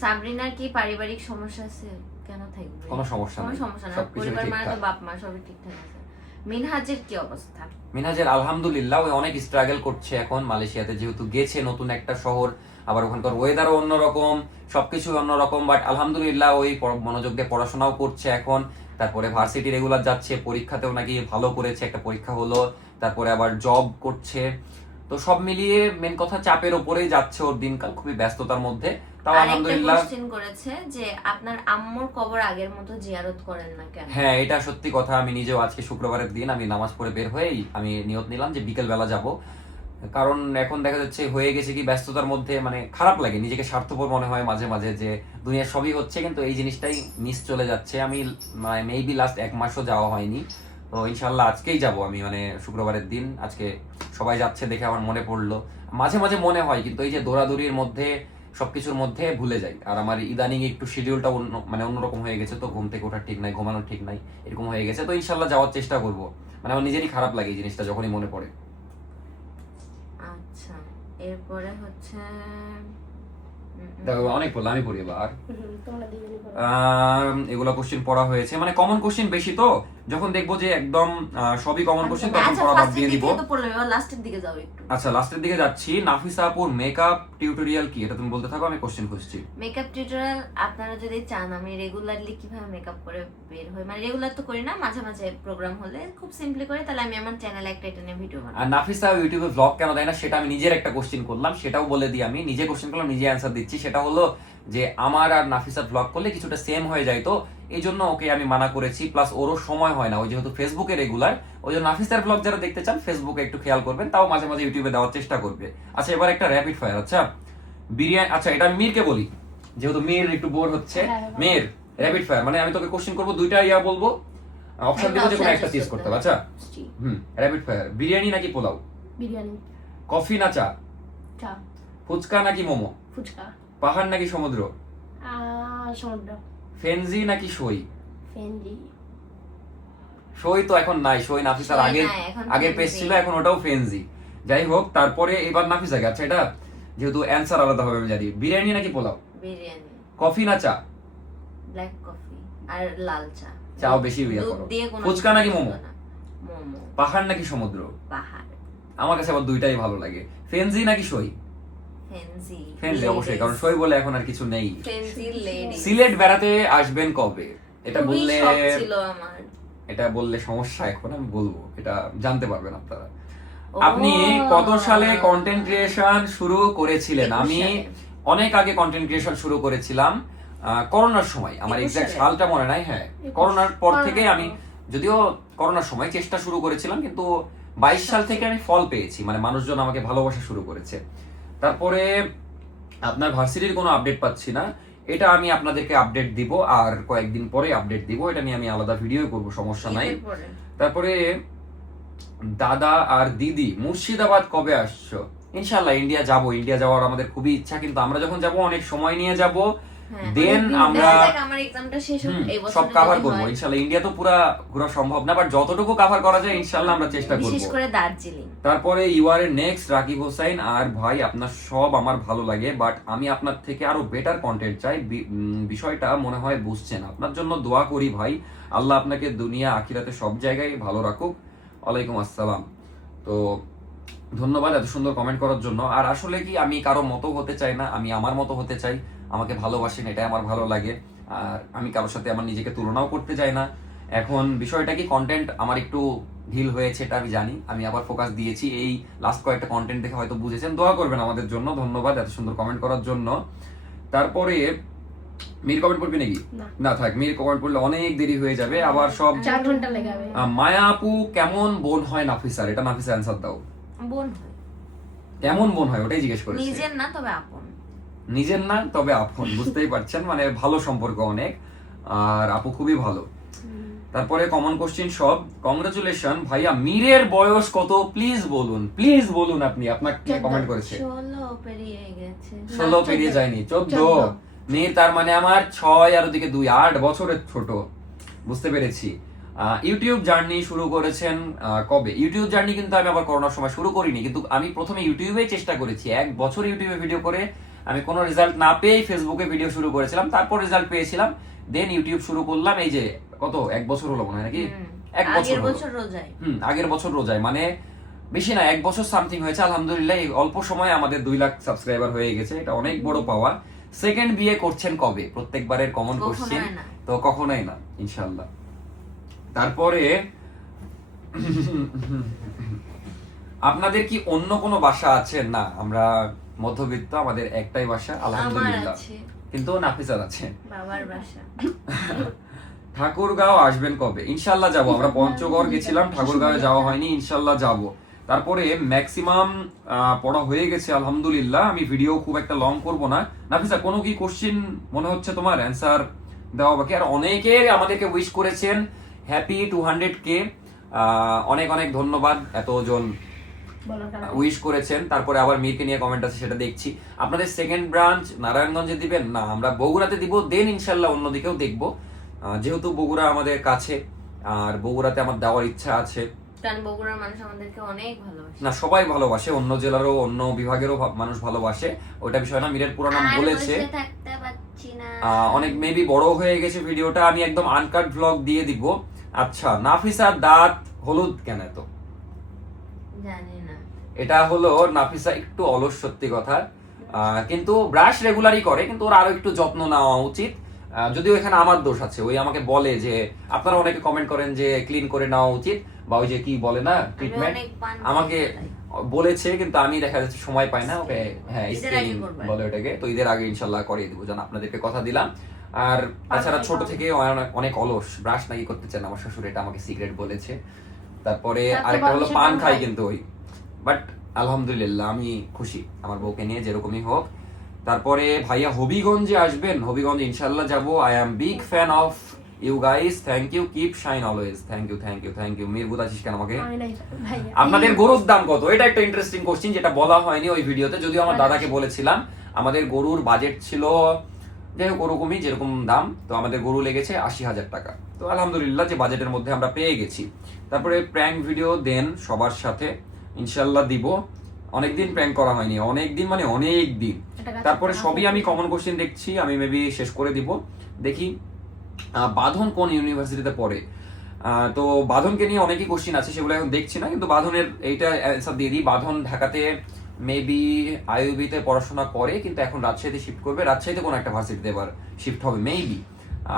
সাবরিনার কি পারিবারিক সমস্যা আছে? কেন থাকবে? কোনো সমস্যা কোনো নেই, সমস্যা না, সবকিছু পরিবার মানে তো ঠিকঠাক। বাপ মা সবই ঠিকঠাক আছে। মিনহাজের কি অবস্থা? মিনহাজের আলহামদুলিল্লাহ, ওই অনেক স্ট্রাগল করছে এখন মালয়েশিয়াতে, যেহেতু গেছে নতুন একটা শহর, আবার ওখানকার ওয়েদারও অন্যরকম, সবকিছু অন্যরকম, বাট আলহামদুলিল্লাহ ওই মনোযোগ দিয়ে পড়াশোনাও করছে এখন। তারপরে ভার্সিটি রেগুলার যাচ্ছে, পরীক্ষাতেও নাকি ভালো করেছে, একটা পরীক্ষা হলো, তারপরে আবার জব করছে। তো সব মিলিয়ে মেন কথা চাপের উপরেই যাচ্ছে ওর দিনকাল, খুবই ব্যস্ততার মধ্যে। তাও আলহামদুলিল্লাহ। কোশ্চেন করেছে যে আপনার আম্মুর কবর আগের মতো জিয়ারত করেন না কেন? হ্যাঁ, এটা সত্যি কথা। আমি নিজেও আজকে শুক্রবারের দিন আমি নামাজ পড়ে বের হয়েই আমি নিয়ত নিলাম যে বিকেল বেলা যাব, কারণ এখন দেখা যাচ্ছে হয়ে গেছে কি ব্যস্ততার মধ্যে মানে খারাপ লাগে, নিজেকে স্বার্থপর মনে হয় মাঝে মাঝে, যে দুনিয়ার সবই হচ্ছে কিন্তু এই জিনিসটাই মিস চলে যাচ্ছে। আমি মেবি লাস্ট 1 মাসও যাওয়া হয়নি, তো ইনশাল্লাহ আজকেই যাব আমি, মানে শুক্রবারের দিন আজকে সবাই যাচ্ছে দেখে আমার মনে পড়লো। মাঝে মাঝে মনে হয়, কিন্তু এই যে দৌড়াদৌড়ির মধ্যে সবকিছুর মধ্যে ভুলে যাই। আর আমার ইদানিং একটু শিডিউলটা অন্যরকম হয়ে গেছে, তো ঘুম থেকে ওঠার ঠিক নাই, ঘুমানোর ঠিক নাই, এরকম হয়ে গেছে। তো ইনশাল্লাহ যাওয়ার চেষ্টা করবো, মানে আমার নিজেরই খারাপ লাগে এই জিনিসটা যখনই মনে পড়ে। আচ্ছা, এরপরে হচ্ছে দেখো অনেক পড়লাম, আমি পড়ি এবার। তোমরা দুজনই পড়ো। এগুলো কোশ্চেন পড়া হয়েছে, মানে কমন কোশ্চেন বেশি, তো যখন দেখবো যে একদম সবই কমন কোশ্চেন তখন আচ্ছা পড়া বাদ ফার্স্টের দিয়ে দিব। দিকে তো পড়লাম, এবার লাস্টের দিকে যাও একটু। আচ্ছা লাস্টের দিকে যাচ্ছি। নাফিসা আপুর মেকআপ টিউটোরিয়াল কি, এটা তুমি বলতে থাকো, আমি কোশ্চেন খুঁজছি। মেকআপ টিউটোরিয়াল আপনারা যদি চান আমি রেগুলারলি কিভাবে মেকআপ করে বের হই, মানে রেগুলার তো করি না, মাঝে মাঝে প্রোগ্রাম হলে খুব সিম্পলি করি, তাহলে আমি আমার চ্যানেলে একটা এটা নিয়ে ভিডিও বানাই। আর নাফিসা ইউটিউবে ব্লগ কেন দেয় না সেটা আমি নিজের একটা কোশ্চেন করলাম, সেটাও বলে দিই। আমি নিজে কোশ্চেন করলাম, নিজে অ্যান্সার দিচ্ছি। সেটা হলো যে আমার আর নাফিসার ব্লগ করলে কিছুটা সেম হয়ে যায়, তো এই জন্য ওকে আমি মানা করেছি। প্লাস ওরও সময় হয় না, ওই যেহেতু ফেসবুকে রেগুলার, ওই জন্য নাফিসার ব্লগ যারা দেখতে চান ফেসবুকে একটু খেয়াল করবেন, তাও মাঝে মাঝে ইউটিউবে দেওয়ার চেষ্টা করবে। আচ্ছা এবার একটা র্যাপিড ফায়ার। আচ্ছা বিরিয়ানি, আচ্ছা এটা আমি মীরকে বলি, যেহেতু মীর একটু বোর হচ্ছে। মীর র্যাপিড ফায়ার মানে আমি তোকে কোশ্চেন করবো, দুইটা বলবো, অপশন দিব, যে কোনো একটা চুজ করতে হবে। আচ্ছা র্যাপিড ফায়ার। বিরিয়ানি নাকি পোলাও? বিরিয়ানি। কফি না চা? চা। ফুচকা নাকি মোমো? ফুচকা। পাহাড় নাকি সমুদ্র? সমুদ্র। ফেনজি নাকি সই? ফেনজি। সই তো এখন নাই, সই নাফিসার সই আগে নাই, এখন আগের পেজ ছিল, এখন ওটাও ফেনজি। যাই হোক, তারপরে এবার নাফিসাকে। আচ্ছা এটা যেহেতু অ্যান্সার আলাদা হবে আমি জানি। বিরিয়ানি নাকি পোলাও? বিরিয়ানি। কফি না চা? ব্ল্যাক কফি আর লাল চা। চাও বেশি ইয়া করো। ফুচকা নাকি মোমো? মোমো। পাহাড় নাকি সমুদ্র? পাহাড়। আমার কাছে আবার দুইটাই ভালো লাগে। ফেনজি নাকি সই? ফেনজি। ফেনজি অবশ্যই, কারণ সই বলে এখন আর কিছু নেই। ফেনজি লেডি। সিলেট বেড়াতে আসবেন কবে? এটা বললে ছিল আমার। এটা বললে সমস্যা, এখন আমি বলবো, এটা জানতে পারবেন আপনারা। ও, আপনি কত সালে কন্টেন্ট ক্রিয়েশন শুরু করেছিলেন? 21 আমি সালে। অনেক আগে কন্টেন্ট ক্রিয়েশন শুরু করেছিলাম, করোনার সময়। আমার 21 এক্সাক্ট সালে। সালটা মনে নাই। হ্যাঁ 21 করোনার পর করোনার থেকে আমি, যদিও করোনার সময় চেষ্টা শুরু করেছিলাম, কিন্তু 22 সাল থেকে আমি ফল পেয়েছি, মানে মানুষজন আমাকে ভালোবাসা শুরু করেছে। তারপরে আপনার ভার্সিটির কোনো আপডেট পাচ্ছি না, এটা আমি আপনাদেরকে আপডেট দিব, আর কয়েকদিন পরে আপডেট দিব, এটা নিয়ে আমি আলাদা ভিডিও করব, সমস্যা নাই। ঈদের পরে। তারপরে দাদা আর দিদি মুর্শিদাবাদ কবে আসছো? ইনশাল্লাহ ইন্ডিয়া যাব, ইন্ডিয়া যাওয়ার আমাদের খুবই ইচ্ছা, কিন্তু আমরা যখন যাব অনেক সময় নিয়ে যাব, হ্যাঁ, দেন অনেকদিন আমরা দেখা যাক, আমার এক্সামটা শেষ হোক, এই বছর সব কাভার করবো ইনশাল্লাহ। ইন্ডিয়া তো পুরা ঘোরা সম্ভব না, বাট যতটুকু কাভার করা যায় ইনশাল্লাহ আমরা চেষ্টা করব। বিশেষ করে দার্জিলিং। তারপরে you are next Rakib Hossain. আর ভাই আপনার সব আমার ভালো লাগে, বাট আমি আপনার থেকে আরো বেটার কন্টেন্ট চাই। বিষয়টা মনে হয় বুঝছেন। আপনার জন্য দোয়া করি ভাই, আল্লাহ আপনাকে দুনিয়া আখিরাতে সব জায়গায় ভালো রাখুক। ওয়ালাইকুম আসসালাম। তো ধন্যবাদ এত সুন্দর কমেন্ট করার জন্য। আর আসলে কি, আমি কারো মতো হতে চাই না, আমি আমার মতো হতে চাই। আমাকে ভালোবাসেন, এটাই আমার ভালো লাগে। আর আমি কারোর সাথে আমার নিজেকে তুলনাও করতে চাই না। এখন বিষয়টা কি, কন্টেন্ট আমার একটু ঢিল হয়েছে, এটা আমি জানি। আমি আবার ফোকাস দিয়েছি, এই লাস্ট কয়েকটা কন্টেন্ট দেখে হয়তো বুঝেছেন। দোয়া করবেন আমাদের জন্য। ধন্যবাদ এত সুন্দর কমেন্ট করার জন্য। তারপরে মীর কমেন্ট পড়বি নাকি? না থাক, মীর কমেন্ট পড়লে অনেক দেরি হয়ে যাবে, আবার সব 4 ঘন্টা লেগে যাবে। মায়া আপু কেমন বোন হয় নাফিসার? এটা নাফিসা অ্যান্সার দাও। বোন হয়। কেমন বোন হয় ওটাই জিজ্ঞেস করেছি। নিজের না তবে আপন। নিজের না তবে আপন, বুঝতেই পারছেন, মানে ভালো সম্পর্ক অনেক। আর আপু খুবই ভালো। তারপরে কমন কোশ্চেন সব। কংগ্রাচুলেশন ভাইয়া। মীরের বয়স কত প্লিজ বলুন, প্লিজ বলুন। আপনি আপনার কে কমেন্ট করেছে? 16 পেরিয়ে গেছে। 16 পেরিয়ে যায়নি, 14। মীর তার মানে আমার 6 আর ওদিকে 2, 8 বছরের ছোট। বুঝতে পেরেছি। ইউটিউব জার্নি শুরু করেছেন কবে? ইউটিউব জার্নি কিন্তু আমি আবার করোনার সময় শুরু করিনি, কিন্তু আমি প্রথমে ইউটিউবেই চেষ্টা করেছি। 1 বছর ইউটিউবে ভিডিও করে আমি কোনো রেজাল্ট না পেয়ে ফেসবুকে ভিডিও শুরু করেছিলাম, তারপর রেজাল্ট পেয়েছিলাম, দেন ইউটিউব শুরু করলাম। এই যে কত 1 বছর হলো মনে হয় নাকি? 1 বছর আগের হলো। বছর রোজায়। আগের বছর রোজায়, মানে বেশি না, 1 বছর সামথিং হয়েছে। আলহামদুলিল্লাহ এই অল্প সময়ে আমাদের 2 লাখ সাবস্ক্রাইবার হয়ে গেছে, এটা অনেক বড় পাওয়া। সেকেন্ড বিয়ে করছেন কবে? প্রত্যেকবারের কমন কোশ্চেন, তো কখনোই না ইনশাআল্লাহ। তারপরে আপনাদের কি অন্য কোনো বাসা আছে? না, আমরা মধ্যবিত্ত, আমাদের একটাই বাসা আলহামদুলিল্লাহ, কিন্তু নাফিসার আছে বাবার বাসা। ঠাকুরগাঁও আসবেন কবে? ইনশাআল্লাহ যাব। আমরা পঞ্চগড় গেছিলাম, ঠাকুরগাঁও যাওয়া হয়নি, ইনশাআল্লাহ যাব। তারপরে ম্যাক্সিমাম পড়া হয়ে গেছে আলহামদুলিল্লাহ। আমি ভিডিও খুব একটা লং করব না। নাফিসা কোনো কি কোশ্চেন মনে হচ্ছে তোমার অ্যান্সার দেওয়া বাকি? আর অনেকে আমাদেরকে উইশ করেছেন হ্যাপি 200K। অনেক অনেক ধন্যবাদ এতজন উইশ করেছেন। তারপরে আবার মীরকে নিয়ে কমেন্ট আছে, সেটা দেখছি। আপনাদের সেকেন্ড ব্রাঞ্চ নারায়ণগঞ্জে দিবেন? না, আমরা বগুড়াতে দিব, দেন ইনশাআল্লাহ অন্যদিকেও দেখবো, যেহেতু বগুড়া আমাদের কাছে, আর বগুড়াতে আমার দেওয়ার ইচ্ছা আছে। কারণ বগুড়ার মানুষ আমাদেরকে অনেক ভালোবাসে। না সবাই ভালোবাসে, অন্য জেলারও অন্য বিভাগেরও মানুষ ভালোবাসে, ওইটা বিষয় না। মীরের পুরো নাম আর বলেছে, বসে থাকতে পারছি না। অনেক মেবি বড় হয়ে গেছে ভিডিওটা, আমি একদম আনকাট ভ্লগ দিয়ে দিব। আচ্ছা, নাফিসার দাঁত হলুদ কেন এত? জানি না। এটা হলো নাফিসা একটু অলস, সত্যি কথা। কিন্তু ব্রাশ রেগুলারই করে, কিন্তু ওর আরো একটু যত্ন নেওয়া উচিত। যদিও এখানে আমার দোষ আছে, ওই আমাকে বলে যে আপনারা অনেকে কমেন্ট করেন যে ক্লিন করে নেওয়া উচিত, বা ওই যে কি বলে না ট্রিটমেন্ট, আমাকে বলেছে, কিন্তু আমি দেখা যাচ্ছে সময় পাই না ওকে। হ্যাঁ, স্কেলিং বলে ওটাকে। তো ঈদের আগে ইনশাল্লাহ করিয়ে দেবো, জান আপনাদেরকে কথা দিলাম। আর তাছাড়া ছোট থেকে অনেক অলস, ব্রাশ নাকি করতে চান আমার শ্বশুর, এটা আমাকে সিক্রেট বলেছে। তারপরে আরেকটা হলো পান খাই, কিন্তু ওই বাট আলহামদুলিল্লাহ আমি খুশি আমার বউকে নিয়ে, যেরকমই হোক। তারপরে ভাইয়া হবিগঞ্জে আসবেন, হবিগঞ্জ ইনশাল্লাহ যাবো। I am big fan of you guys, thank you, keep shine always. Thank you thank you thank you. মিরবুদ আছিস কেন আমাকে? আপনাদের গরুর দাম কত? এটা একটা ইন্টারেস্টিং কোশ্চেন, যেটা বলা হয়নি ওই ভিডিওতে, যদিও আমার দাদাকে বলেছিলাম। আমাদের গরুর বাজেট ছিল যাই হোক ওরকমই, যেরকম দাম। তো আমাদের গরু লেগেছে 80,000 টাকা। তো আলহামদুলিল্লাহ যে বাজেটের মধ্যে আমরা পেয়ে গেছি। তারপরে প্র্যাঙ্ক ভিডিও দেন সবার সাথে, ইনশাল্লাহ দিব। অনেকদিন প্র্যাঙ্ক করা হয়নি, অনেকদিন মানে অনেক দিন। তারপরে সবই আমি কমন কোশ্চেন দেখছি, আমি মেবি শেষ করে দিব। দেখি বাঁধন কোন ইউনিভার্সিটিতে পড়ে। তো বাঁধনকে নিয়ে অনেকই কোশ্চেন আছে, সেগুলো এখন দেখছি না, কিন্তু বাঁধনের এইটা অ্যান্সার দিয়ে দিই। বাঁধন ঢাকাতে মেবি আইইউবিতে পড়াশোনা করে, কিন্তু এখন রাজশাহীতে শিফট করবে। রাজশাহীতে কোনো একটা ভার্সিটিতে এবার শিফট হবে মেবি।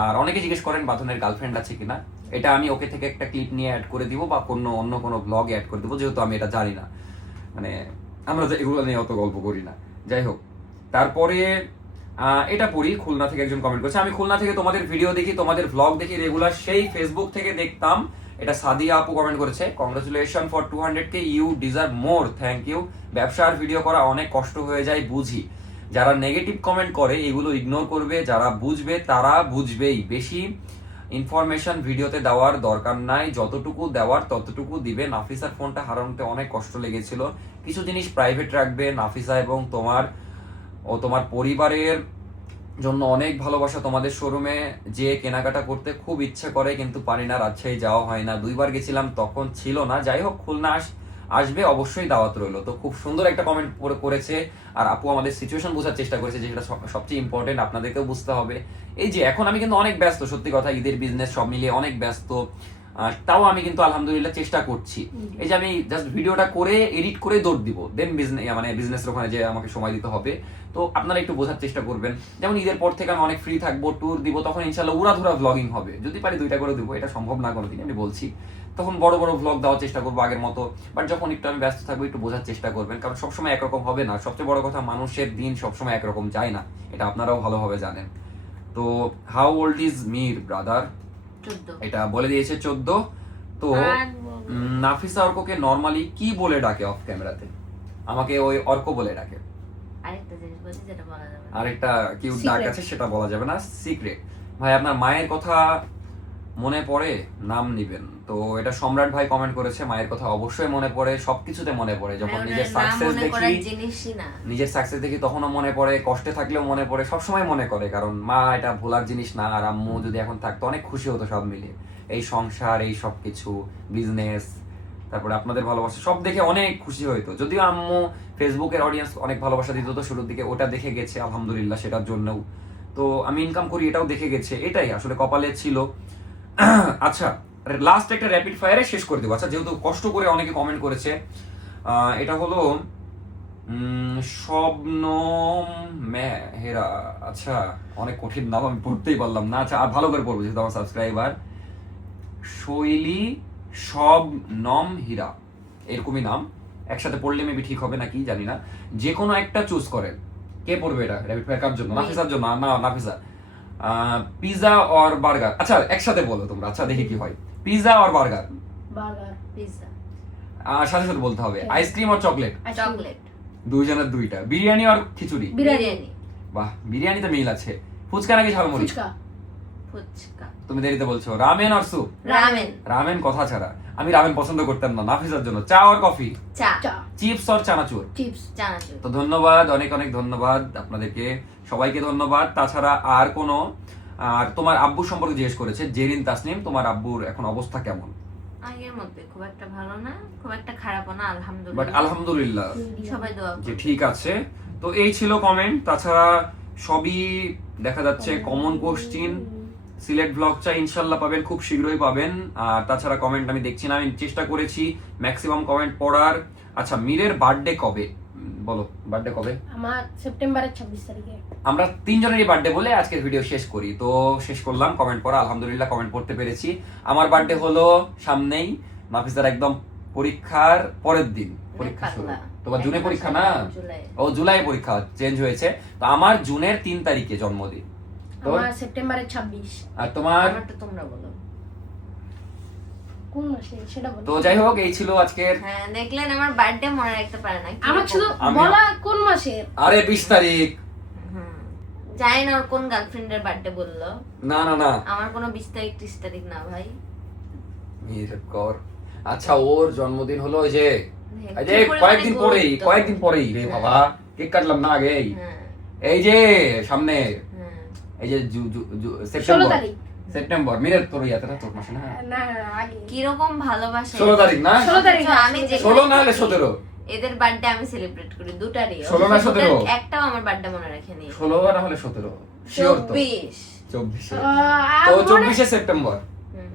আর অনেকে জিজ্ঞেস করেন বাঁধনের গার্লফ্রেন্ড আছে কিনা, এটা আমি ওকে থেকে একটা ক্লিপ নিয়ে অ্যাড করে দিব, বা অন্য কোনো ব্লগে অ্যাড করে দেবো, যেহেতু আমি এটা জানি না। মানে আমরা এগুলো নিয়ে অত গল্প করি না। যাই হোক, তারপরে এটা পড়ি। খুলনা থেকে একজন কমেন্ট করেছে, আমি খুলনা থেকে তোমাদের ভিডিও দেখি, তোমাদের ব্লগ দেখি রেগুলার, সেই ফেসবুক থেকে দেখতাম। এটা সাদিয়া আপু কমেন্ট করেছে, congratulations for 200K, you deserve more, thank you. ব্যবসার ভিডিও করা অনেক কষ্ট হয়ে যায়, বুঝি। যারা নেগেটিভ কমেন্ট করে এগুলো ইগনোর করবে, যারা বুঝবে তারা বুঝবেই। বেশি ইনফরমেশন ভিডিওতে দেওয়ার দরকার নাই, যতটুকু দেওয়ার ততটুকু দিবে। নাফিসার ফোনটা হারানোতে অনেক কষ্ট লেগেছিল, কিছু জিনিস প্রাইভেট রাখবে। নাফিসা এবং তোমার পরিবারের জন্য অনেক ভালোবাসা। তোমাদের শোরুমে যে কেনাকাটা করতে খুব ইচ্ছা করে, কিন্তু পারি না, রাজশাহী যাওয়া হয় না। 2বার গেছিলাম, তখন ছিল না। যাই হোক, খুলনা আসবে, অবশ্যই দাওয়াত রইলো। তো খুব সুন্দর একটা কমেন্ট করেছে। আর আপু আমাদের সিচুয়েশন বোঝার চেষ্টা করেছে, যেটা সবচেয়ে ইম্পর্টেন্ট, আপনাদেরকেও বুঝতে হবে। এই যে এখন আমি কিন্তু অনেক ব্যস্ত, সত্যি কথা, ঈদের বিজনেস সব মিলিয়ে অনেক ব্যস্ত। তাও আমি কিন্তু আলহামদুলিল্লাহ চেষ্টা করছি। এই যে আমি জাস্ট ভিডিওটা করে এডিট করে দৌড় দিব, দেন বিজনেসের ওখানে যে আমাকে সময় দিতে হবে। তো আপনারা একটু বোঝার চেষ্টা করবেন। যেমন ঈদের পর থেকে আমি অনেক ফ্রি থাকবো, ট্যুর দিব, তখন ইনশাল্লাহ উড়াধুরা ভ্লগিং হবে। যদি পারি 2টা করে দিব, এটা সম্ভব না কোনোদিন, আমি বলছি। তখন বড় বড় ভ্লগ দেওয়ার চেষ্টা করবো আগের মতো। বাট যখন একটু আমি ব্যস্ত থাকবো, একটু বোঝার চেষ্টা করবেন, কারণ সবসময় একরকম হবে না। সবচেয়ে বড় কথা, মানুষের দিন সবসময় একরকম যায় না, এটা আপনারাও ভালোভাবে জানেন। তো how old is Mir brother, 14। এটা বলে দিয়েছে 14। তো নাফিসা অর্ককে নরমালি কি বলে ডাকে অফ ক্যামেরাতে? আমাকে ওই অর্ক বলে ডাকে। আরেকটা জিনিস বলছি, যেটা বলা যাবে না। আরেকটা কিউট ডাক আছে, সেটা বলা যাবে না, সিক্রেট। ভাই আপনার মায়ের কথা মনে পড়ে, নাম নিবেন। তো এটা সম্রাট ভাই কমেন্ট করেছে, মায়ের কথা অবশ্যই মনে পড়ে, সবকিছুতে মনে পড়ে। যখন নিজের সাকসেস দেখি তখনও মনে পড়ে, কষ্টে থাকলেও মনে পড়ে, সবসময় মনে করে। কারণ মা এটা ভোলার জিনিস না। আর আম্মু যদি এখন থাকতো, অনেক খুশি হতো সব মিলিয়ে। এই সংসার, এই সবকিছু, বিজনেস, তারপরে আপনাদের ভালোবাসা সব দেখে অনেক খুশি হইতো। যদিও আম্মু ফেসবুকের অডিয়েন্স অনেক ভালোবাসা দিত তো শুরুর দিকে, ওটা দেখে গেছে আলহামদুলিল্লাহ, সেটার জন্যও। তো আমি ইনকাম করি, এটাও দেখে গেছে, এটাই আসলে কপালে ছিল। আচ্ছা, লাস্ট একটা র্যাপিড ফায়ারে শেষ করে দেবো। আচ্ছা, যেহেতু কষ্ট করে অনেকে কমেন্ট করেছে, এটা হলো শবনম মেহেরা। আচ্ছা, অনেক কঠিন নাম, আমি পড়তেই পারলাম না। আচ্ছা, আর ভালো করে পড়বো যেহেতু আমার সাবস্ক্রাইবার। শৈলী শবনম হীরা, এরকমই নাম। একসাথে পড়লে মেবি ঠিক হবে নাকি জানি না। যে কোনো একটা চুজ করেন। কে পড়বে এটা র্যাপিড ফায়ার? কার জন্য? নাফিসার জন্য? না, নাফিসা। Pizza or burger? আচ্ছা, একসাথে বলো তোমরা। আচ্ছা, দেখি কি হয়। Pizza or burger? Burger. Pizza. সাথে সাথে বলতে হবে। Ice cream or chocolate? চকলেট। দুইজনের দুইটা। বিরিয়ানি অর খিচুড়ি? বিরিয়ানি। বাহ, বিরিয়ানিতে মিল আছে। ফুচকা নাকি ঝালমুড়ি? ফুচকা। তুমি দেরিতে বলছো। Ramen or soup? Ramen. Ramen কথা ছাড়া। আমি রামেন পছন্দ করতাম না। নাফিসার জন্য চা অর কফি? চা। Chips or chanachur? চিপস। চানাচুর। তো ধন্যবাদ, অনেক অনেক ধন্যবাদ আপনাদেরকে সবাইকে, ধন্যবাদ। তাছাড়া আর তোমার আব্বু সম্পর্কে জিজ্ঞেস করেছে জেরিন তাসনিম, তোমার আব্বুর এখন অবস্থা কেমন? আগের মধ্যে খুব একটা ভালো না, খুব একটা খারাপও না, বাট আলহামদুলিল্লাহ। আলহামদুলিল্লাহ সবাই দোয়া যে করুন। ঠিক আছে। তো এই ছিল কমেন্ট, তাছাড়া সবই দেখা যাচ্ছে কমন কোশ্চিন। সিলেট ব্লগ চাই ইনশাল্লাহ পাবেন, খুব শীঘ্রই পাবেন। আর তাছাড়া কমেন্ট আমি দেখছি না, আমি চেষ্টা করেছি ম্যাক্সিমাম কমেন্ট পড়ার। আচ্ছা, মীরের বার্থডে কবে বলো, বার্থডে কবে? আমার সেপ্টেম্বরের 26 তারিখে। আমরা তিনজনেরই বার্থডে বলে আজকের ভিডিও শেষ করি। তো শেষ করলাম কমেন্ট পড়া, আলহামদুলিল্লাহ কমেন্ট পড়তে পেরেছি। আমার বার্থডে হলো সামনেই, নাফিসার একদম পরীক্ষার পরের দিন পরীক্ষা শুরু। তোমার জুনে পরীক্ষা না? জুলাই। ও জুলাই পরীক্ষা চেঞ্জ হয়েছে। তো আমার জুনের 3 তারিখে জন্মদিন। তোর? আমার সেপ্টেম্বরের 26। আর তোমার? আমারটা তোমরা বলো। কোন মাসে সেটা বলো। তো যাই হোক, এই ছিল আজকের। হ্যাঁ, দেখলেন আমার বার্থডে মনে রাখতে পারে না। কি আমার শুধু আমি- বলা কোন মাসে। আরে 20 তারিখ। হুম। জানি না ওর কোন গার্লফ্রেন্ডের বার্থডে বললো। না না না, আমার কোনো 20 তারিখ 30 তারিখ না ভাই। মীর কর। আচ্ছা, ওর জন্মদিন হলো ওই যে এই যে কি পরিমাণে কয়েকদিন গুরুত্ব। পরেই রে বাবা, কেক কাটলাম না আগেই। হ্যাঁ, এই যে সামনে হ্যাঁ। এই যে 16 সেপ্টেম্বর, তারিখ। সেপ্টেম্বর। মীরের তোর ইয়াতে না, তোর মাসে না? না আগে। কিরকম ভালোবাসে। 16 তারিখ না? 16 তারিখ। আমি যে 16 না হলে 17। এদের বার্থডে আমি সেলিব্রেট করি দুটারই। 16 না 17? একটাও আমার বার্থডে মনে রাখেনি। 16 না হলে 17 শিওর তো? 24। 24 আহ, তো মনে- 24 সেপ্টেম্বর হুম।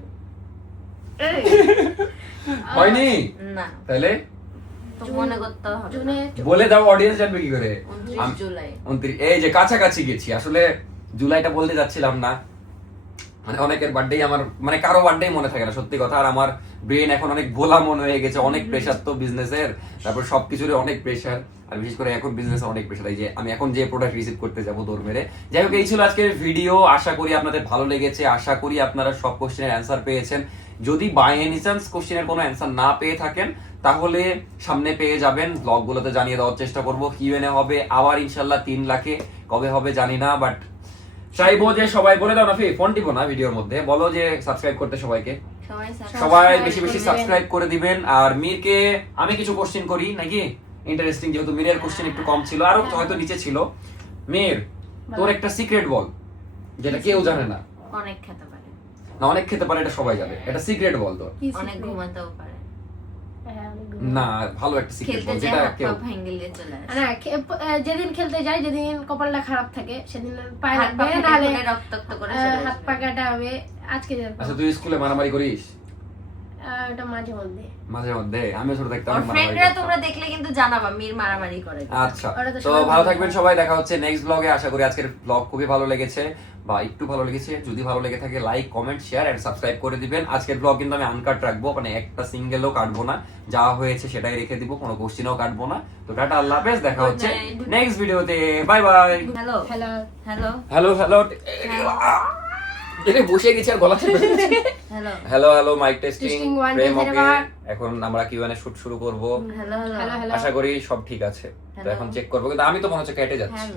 এই, হয়নি? না, তাহলে তো মনে করতে হবে। জুনে বলে দাও, অডিয়েন্স জানবে কি করে? 29 জুলাই। 29, এই যে কাছাকাছি গেছি আসলে। জুলাইটা বলতে যাচ্ছিলাম না, মানে অনেকের বার্থডে আমার, মানে কারো বার্থডে মনে থাকে না সত্যি কথা। আর আমার ব্রেন এখন অনেক ভোলা মনে হয়ে গেছে, অনেক প্রেশার তো বিজনেসের, তারপর সবকিছুরই অনেক প্রেশার। আর বিশেষ করে এখন বিজনেসে অনেক প্রেশার। এই যে আমি এখন যে প্রোডাক্ট রিসিভ করতে যাবো দৌড় মেরে। যাই হোক, এই ছিল আজকের ভিডিও। আশা করি আপনাদের ভালো লেগেছে, আশা করি আপনারা সব কোশ্চেনের অ্যান্সার পেয়েছেন। যদি বাই এনি চান্স কোশ্চেনের কোনো অ্যান্সার না পেয়ে থাকেন, তাহলে সামনে পেয়ে যাবেন, ব্লগগুলোতে জানিয়ে দেওয়ার চেষ্টা করবো। কিউএনএ হবে আবার ইনশাল্লাহ 3 লাখে, কবে হবে জানি না, বাট চাইবো যে সবাই বলে দাও না, ফোন টিপো না ভিডিওর মধ্যে, বলো যে সাবস্ক্রাইব করতে সবাইকে। সবাই বেশি বেশি সাবস্ক্রাইব করে দিবেন। আর মীরকে আমি কিছু কোশ্চেন করি নাকি, ইন্টারেস্টিং, যেহেতু মীরের কোশ্চেন একটু কম ছিল, আরো হয়তো নিচে ছিল। মীর, তোর একটা সিক্রেট বল যেটা কেউ জানে না। অনেক খেতে পারে, না, অনেক খেতে পারে এটা সবাই জানে, এটা সিক্রেট বল তোর। কি অনেক secret? ঘুমাতেও পারে, হ্যাঁ, অনেক ঘুম। না, ভালো একটা সিক্রেট খেলতে বল যায় যেটা হাত কেউ। পা ভেঙে নিয়ে চলে আসে। না, যেদিন খেলতে যাই, যেদিন কপালটা খারাপ থাকে সেদিন পায়ে হাত পা লাগবে, ফেটে নাহলে ফেটে রক্তাক্ত করে চলে হাত পা আসবে। কাটা হবে। আজকে যেরকম, আচ্ছা, তুই স্কুলে মারামারি করিস? ওটা মাঝে মধ্যে। মাঝে মধ্যে আমিও ছোট দেখতাম ওর মারামারি ফ্রেন্ডরা করতাম। তোমরা দেখলে কিন্তু জানাবা মীর মারামারি করে। আচ্ছা, ওরা তো তো সবাই ভালো ভালো থাকবেন থাকে। সবাই, দেখা হচ্ছে নেক্সট ব্লগে। আশা করি আজকের ব্লগ খুবই ভালো লেগেছে বা একটু ভালো লেগেছে। যদি ভালো লেগে থাকে like, comment, share and subscribe করে দিবেন। আজকের ব্লগ কিন্তু আমি আনকাট রাখবো, মানে একটা সিঙ্গেলও কাটবো না, যা হয়েছে সেটাই রেখে দিব, কোনো কোশ্চেনও কাটবো না। তো টাটা, আল্লাহ হাফেজ, দেখা Good হচ্ছে night. নেক্সট ভিডিওতে। Bye bye. Hello hello, hello hello hello, এটা বসে গেছি আর গলা ছেড়ে hello hello hello, mike testing, Testing, one, frame two, okay. three, one. এখন আমরা কিউএনএ শুট শুরু করব। Hello hello, hello. আশা করি সব ঠিক আছে। তো Hello. এখন চেক করবো, কিন্তু আমি তো মনে হচ্ছে কেটে যাচ্ছি। হ্যালো